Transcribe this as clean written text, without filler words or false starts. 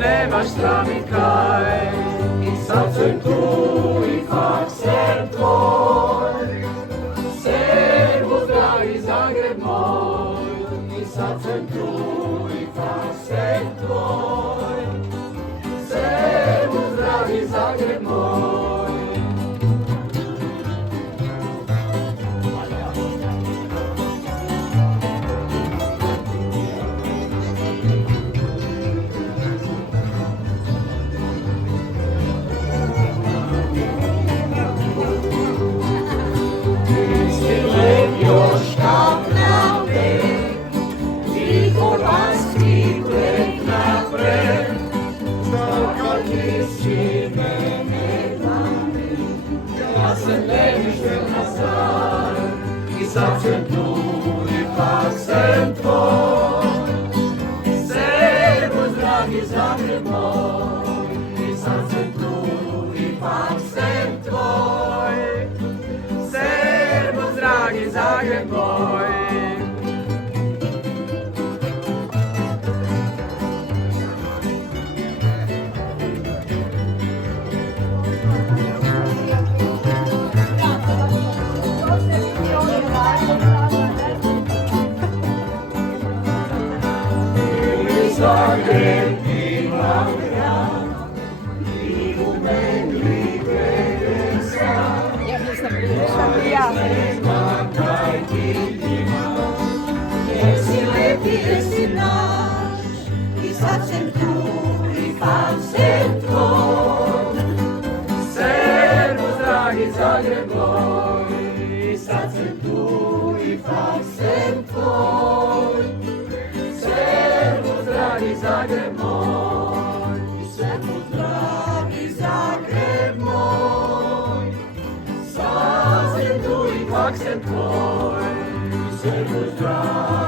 nemaš strani kraj. I sad sam tu i fakt sem tvoj. Servus, dragi Zagreb moj. I sad sam tu i fakt sem tvoj. Servus, dragi Zagreb moj. I sad sam tu i fakt sem tvoj. Servus, dragi Zagreb moj. I sad sam tu i fakt sem tvoj. Servus, dragi Zagreb moj. Zagreb ima grad i u meni glede sad. Nema kaj ti imaš, jer si lepi, jer si naš. I sad sam tu i fakt sem tvoj. Servus, dragi Zagreb moj. I sad sam tu i fakt sem tvoj. Dragi Zagreb moj, servus, dragi Zagreb moj. Sad sam tu i fakt sem tvoj. Servus, dragi